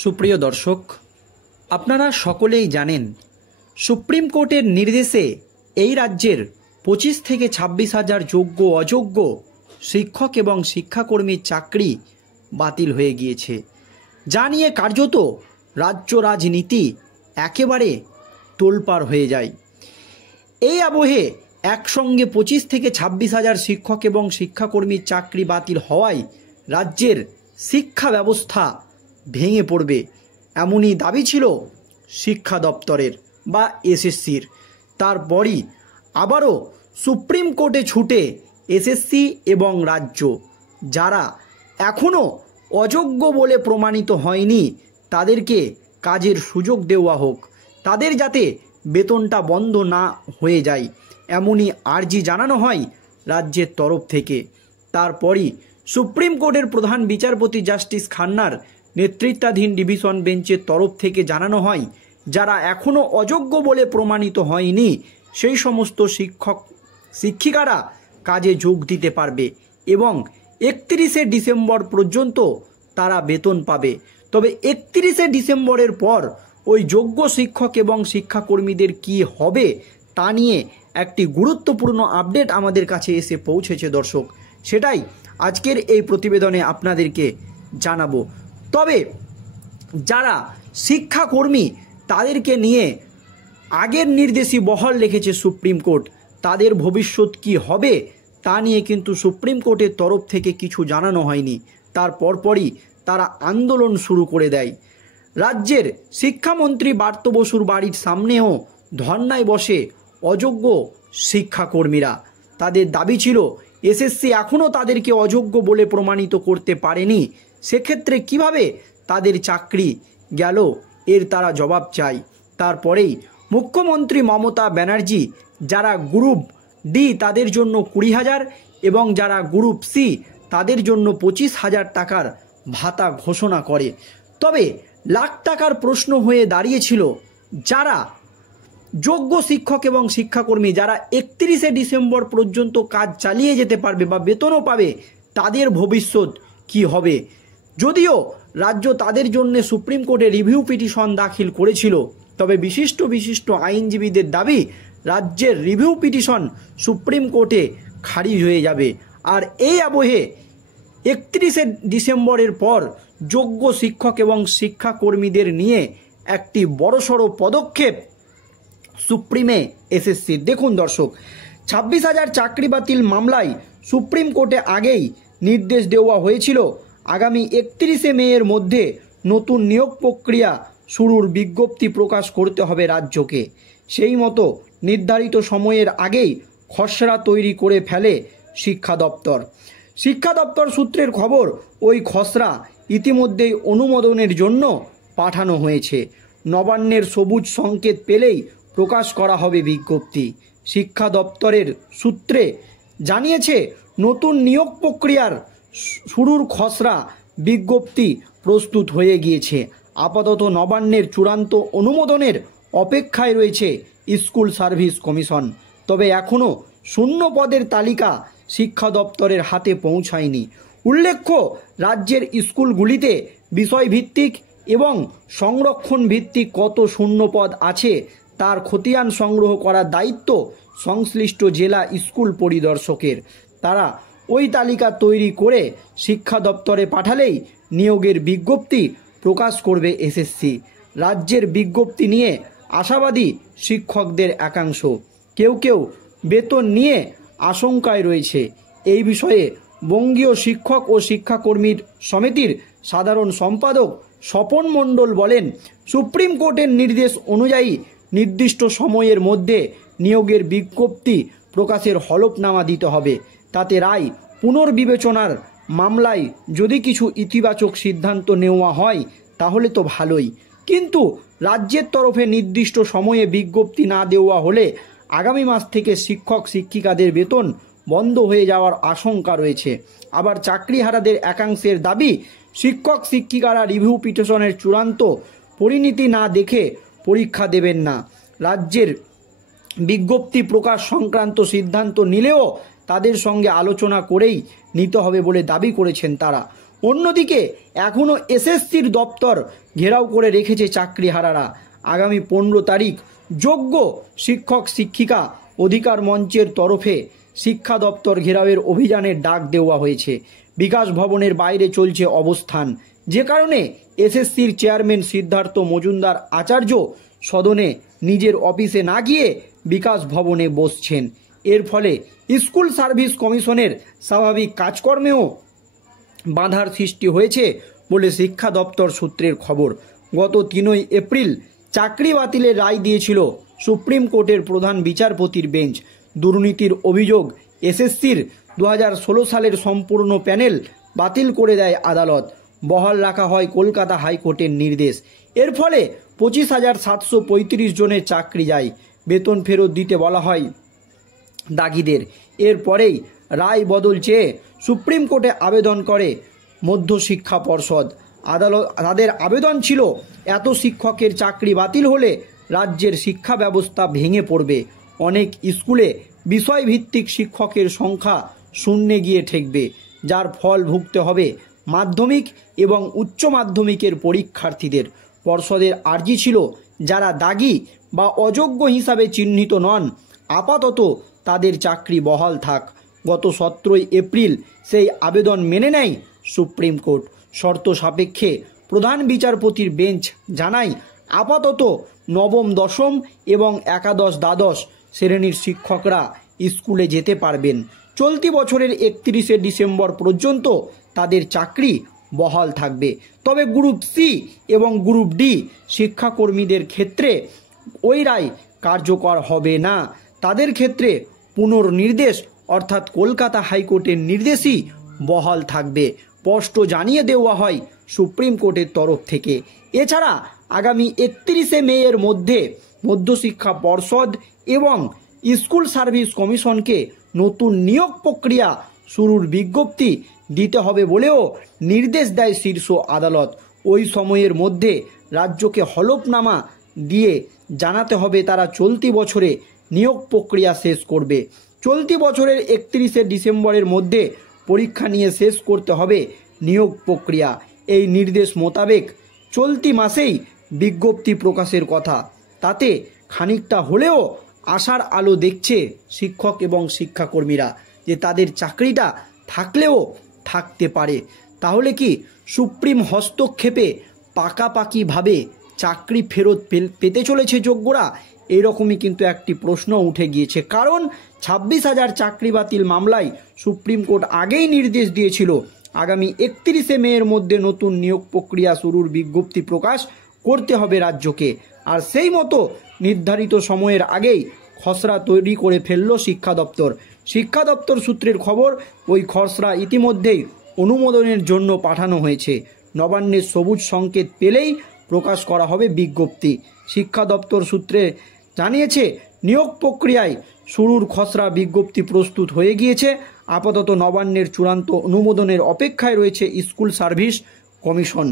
সুপ্রিয় দর্শক, আপনারা সকলেই জানেন সুপ্রিম কোর্টের নির্দেশে এই রাজ্যের 25 থেকে 26,000 যোগ্য অযোগ্য শিক্ষক এবং শিক্ষাকর্মীর চাকরি বাতিল হয়ে গিয়েছে, যা নিয়ে কার্যত রাজ্য রাজনীতি একেবারে তোলপাড় হয়ে যায়। এই আবহে একসঙ্গে 25 থেকে 26,000 শিক্ষক এবং শিক্ষাকর্মীর চাকরি বাতিল হওয়ায় রাজ্যের শিক্ষা ব্যবস্থা ভেঙে পড়বে, এমনই দাবি ছিল শিক্ষা দপ্তরের বা এসএসসির। তারপরই আবারও সুপ্রিম কোর্টে ছুটে এসএসসি এবং রাজ্য, যারা এখনও অযোগ্য বলে প্রমাণিত হয়নি, তাদেরকে কাজের সুযোগ দেওয়া হোক, তাদের যাতে বেতনটা বন্ধ না হয়ে যায়, এমনই আর্জি জানানো হয় রাজ্যের তরফ থেকে। তারপরই সুপ্রিম কোর্টের প্রধান বিচারপতি জাস্টিস খান্নার নেতৃত্বাধীন ডিভিশন বেঞ্চের তরফ থেকে জানানো হয়, যারা এখনও অযোগ্য বলে প্রমাণিত হয়নি সেই সমস্ত শিক্ষিকারা কাজে যোগ দিতে পারবে এবং 31শে ডিসেম্বর পর্যন্ত তারা বেতন পাবে। তবে 31শে ডিসেম্বরের পর ওই যোগ্য শিক্ষক এবং শিক্ষাকর্মীদের কি হবে তা নিয়ে একটি গুরুত্বপূর্ণ আপডেট আমাদের কাছে এসে পৌঁছেছে দর্শক, সেটাই আজকের এই প্রতিবেদনে আপনাদেরকে জানাবো। তবে যারা শিক্ষাকর্মী তাদেরকে নিয়ে আগের নির্দেশই বহাল রেখেছে সুপ্রিম কোর্ট, তাদের ভবিষ্যৎ কি হবে তা নিয়ে কিন্তু সুপ্রিম কোর্টের তরফ থেকে কিছু জানানো হয়নি। তার পরপরই তারা আন্দোলন শুরু করে দেয়। রাজ্যের শিক্ষামন্ত্রী ব্রাত্য বসুর বাড়ির সামনেও ধর্নায় বসে অযোগ্য শিক্ষাকর্মীরা। তাদের দাবি ছিল এসএসসি এখনও তাদেরকে অযোগ্য বলে প্রমাণিত করতে পারেনি, সেক্ষেত্রে কিভাবে তাদের চাকরি গেল এর তারা জবাব চায়। তারপরেই মুখ্যমন্ত্রী মমতা ব্যানার্জি যারা গ্রুপ ডি তাদের জন্য 20,000 এবং যারা গ্রুপ সি তাদের জন্য 25,000 টাকার ভাতা ঘোষণা করে। তবে লাখ টাকার প্রশ্ন হয়ে দাঁড়িয়েছিল যারা যোগ্য শিক্ষক এবং শিক্ষাকর্মী, যারা 31শে ডিসেম্বর পর্যন্ত কাজ চালিয়ে যেতে পারবে বা বেতনও পাবে, তাদের ভবিষ্যৎ কি হবে। যদিও রাজ্য তাদের জন্য সুপ্রিম কোর্টে রিভিউ পিটিশন দাখিল করেছিল, তবে বিশিষ্ট আইনজীবীদের দাবি রাজ্যের রিভিউ পিটিশন সুপ্রিম কোর্টে খারিজ হয়ে যাবে। আর এই আবহে 31শে ডিসেম্বরের পর যোগ্য শিক্ষক এবং শিক্ষাকর্মীদের নিয়ে একটি বড়সড় পদক্ষেপ সুপ্রিমে এসএসসির। দেখুন দর্শক, 26,000 চাকরি বাতিল মামলায় সুপ্রিম কোর্টে আগেই নির্দেশ দেওয়া হয়েছিল আগামী 31শে মের মধ্যে নতুন নিয়োগ প্রক্রিয়া শুরুর বিজ্ঞপ্তি প্রকাশ করতে হবে রাজ্যকে। সেই মতো নির্ধারিত সময়ের আগেই খসড়া তৈরি করে ফেলে শিক্ষা দপ্তর সূত্রের খবর, ওই খসড়া ইতিমধ্যেই অনুমোদনের জন্য পাঠানো হয়েছে। নবান্নের সবুজ সংকেত পেলেই প্রকাশ করা হবে বিজ্ঞপ্তি। শিক্ষা দপ্তরের সূত্রে জানিয়েছে নতুন নিয়োগ প্রক্রিয়ার শুরুর খসড়া বিজ্ঞপ্তি প্রস্তুত হয়ে গিয়েছে। আপাতত নবান্নের চূড়ান্ত অনুমোদনের অপেক্ষায় রয়েছে স্কুল সার্ভিস কমিশন। তবে এখনও শূন্য পদের তালিকা শিক্ষা দপ্তরের হাতে পৌঁছায়নি। উল্লেখ্য, রাজ্যের স্কুলগুলিতে বিষয়ভিত্তিক এবং সংরক্ষণ ভিত্তিক কত শূন্য পদ আছে তার খতিয়ান সংগ্রহ করার দায়িত্ব সংশ্লিষ্ট জেলা স্কুল পরিদর্শকের। তারা ওই তালিকা তৈরি করে শিক্ষা দপ্তরে পাঠালেই নিয়োগের বিজ্ঞপ্তি প্রকাশ করবে এসএসসি। রাজ্যের বিজ্ঞপ্তি নিয়ে আশাবাদী শিক্ষকদের একাংশ, কেউ বেতন নিয়ে আশঙ্কায় রয়েছে। এই বিষয়ে বঙ্গীয় শিক্ষক ও শিক্ষাকর্মীর সমিতির সাধারণ সম্পাদক স্বপন মণ্ডল বলেন, সুপ্রিম কোর্টের নির্দেশ অনুযায়ী নির্দিষ্ট সময়ের মধ্যে নিয়োগের বিজ্ঞপ্তি প্রকাশের হলফনামা দিতে হবে। তাতে রায় পুনর্বিবেচনার মামলায় যদি কিছু ইতিবাচক সিদ্ধান্ত নেওয়া হয় তাহলে তো ভালোই, কিন্তু রাজ্যের তরফে নির্দিষ্ট সময়ে বিজ্ঞপ্তি না দেওয়া হলে আগামী মাস থেকে শিক্ষক শিক্ষিকাদের বেতন বন্ধ হয়ে যাওয়ার আশঙ্কা রয়েছে। আবার চাকরিহারাদের একাংশের দাবি, শিক্ষক শিক্ষিকারা রিভিউ পিটিশনের চূড়ান্ত পরিণতি না দেখে পরীক্ষা দেবেন না। রাজ্যের বিজ্ঞপ্তি প্রকাশ সংক্রান্ত সিদ্ধান্ত নিলেও তাদের সঙ্গে আলোচনা করেই নিতে হবে বলে দাবি করেছেন তারা। অন্যদিকে এখনও এসএসসির দপ্তর ঘেরাও করে রেখেছে চাকরিহারারা। আগামী 15 তারিখ যোগ্য শিক্ষক শিক্ষিকা অধিকার মঞ্চের তরফে শিক্ষা দপ্তর ঘেরাওয়ের অভিযানের ডাক দেওয়া হয়েছে। বিকাশ ভবনের বাইরে চলছে অবস্থান, যে কারণে এসএসসির চেয়ারম্যান সিদ্ধার্থ মজুমদার আচার্য সদনে নিজের অফিসে না গিয়ে বিকাশ ভবনে বসছেন। এর ফলে স্কুল সার্ভিস কমিশনের স্বাভাবিক কাজকর্মেও বাধার সৃষ্টি হয়েছে বলে শিক্ষা দপ্তর সূত্রের খবর। গত 3 এপ্রিল চাকরি বাতিলের রায় দিয়েছিল সুপ্রিম কোর্টের প্রধান বিচারপতির বেঞ্চ। দুর্নীতির অভিযোগ এসএসসির 2016 সালের সম্পূর্ণ প্যানেল বাতিল করে দেয় আদালত। বহাল রাখা হয় কলকাতা হাইকোর্টের নির্দেশ। এর ফলে 25,735 জনের চাকরি যায়। বেতন ফেরত দিতে বলা হয় দাগিদের। এরপরেই রায় বদল চেয়ে সুপ্রিম কোর্টে আবেদন করে মধ্যশিক্ষা পর্ষদ। আদালত তাদের আবেদন ছিল, এত শিক্ষকের চাকরি বাতিল হলে রাজ্যের শিক্ষা ব্যবস্থা ভেঙে পড়বে। অনেক স্কুলে বিষয়ভিত্তিক শিক্ষকের সংখ্যা শূন্যে গিয়ে ঠেকবে, যার ফল ভুগতে হবে মাধ্যমিক এবং উচ্চ মাধ্যমিকের পরীক্ষার্থীদের। পর্ষদের আর্জি ছিল, যারা দাগি বা অযোগ্য হিসাবে চিহ্নিত নন আপাতত তাদের চাকরি বহাল থাক। গত 17 এপ্রিল সেই আবেদন মেনে নেয় সুপ্রিম কোর্ট। শর্ত সাপেক্ষে প্রধান বিচারপতির বেঞ্চ জানায়, আপাতত নবম, দশম এবং একাদশ, দ্বাদশ শ্রেণীর শিক্ষকরা স্কুলে যেতে পারবেন। চলতি বছরের 31 ডিসেম্বর পর্যন্ত তাদের চাকরি বহাল থাকবে। তবে গ্রুপ সি এবং গ্রুপ ডি শিক্ষাকর্মীদের ক্ষেত্রে ওই রায় কার্যকর হবে না। তাদের ক্ষেত্রে পুনর্নির্দেশ অর্থাৎ কলকাতা হাইকোর্টের নির্দেশই বহাল থাকবে, স্পষ্ট জানিয়ে দেওয়া হয় সুপ্রিম কোর্টের তরফ থেকে। এছাড়া আগামী 31 মে এর মধ্যে মধ্যশিক্ষা পর্ষদ এবং স্কুল সার্ভিস কমিশনকে নতুন নিয়োগ প্রক্রিয়া শুরুর বিজ্ঞপ্তি দিতে হবে বলেও নির্দেশ দেয় শীর্ষ আদালত। ওই সময়ের মধ্যে রাজ্যকে হলফনামা দিয়ে জানাতে হবে তারা চলতি বছরে নিয়োগ প্রক্রিয়া শেষ করবে। চলতি বছরের 31 ডিসেম্বরের মধ্যে পরীক্ষা নিয়ে শেষ করতে হবে নিয়োগ প্রক্রিয়া। এই নির্দেশ মোতাবেক চলতি মাসেই বিজ্ঞপ্তি প্রকাশের কথা। তাতে খানিকটা হলেও আশার আলো দেখছে শিক্ষক এবং শিক্ষাকর্মীরা, যে তাদের চাকরিটা থাকলেও থাকতে পারে। তাহলে কি সুপ্রিম হস্তক্ষেপে পাকাপাকিভাবে চাকরি ফেরত পেতে চলেছে যোগ্যরা? এইরকমই কিন্তু একটি প্রশ্ন উঠে গিয়েছে। কারণ 26,000 চাকরি বাতিল মামলায় সুপ্রিম কোর্ট আগেই নির্দেশ দিয়েছিল আগামী 31 মে এর মধ্যে নতুন নিয়োগ প্রক্রিয়া শুরুর বিজ্ঞপ্তি প্রকাশ করতে হবে রাজ্যকে। আর সেই মতো নির্ধারিত সময়ের আগেই খসড়া তৈরি করে ফেলল শিক্ষা দপ্তর। শিক্ষা দপ্তর সূত্রের খবর, ওই খসড়া ইতিমধ্যেই অনুমোদনের জন্য পাঠানো হয়েছে। নবান্নের সবুজ সংকেত পেলেই প্রকাশ করা হবে বিজ্ঞপ্তি। শিক্ষা দপ্তর সূত্রে জানিয়েছে, নিয়োগ প্রক্রিয়ায় শুরুর খসড়া বিজ্ঞপ্তি প্রস্তুত হয়ে গিয়েছে। আপাতত নবান্নের চূড়ান্ত অনুমোদনের অপেক্ষায় রয়েছে স্কুল সার্ভিস কমিশন।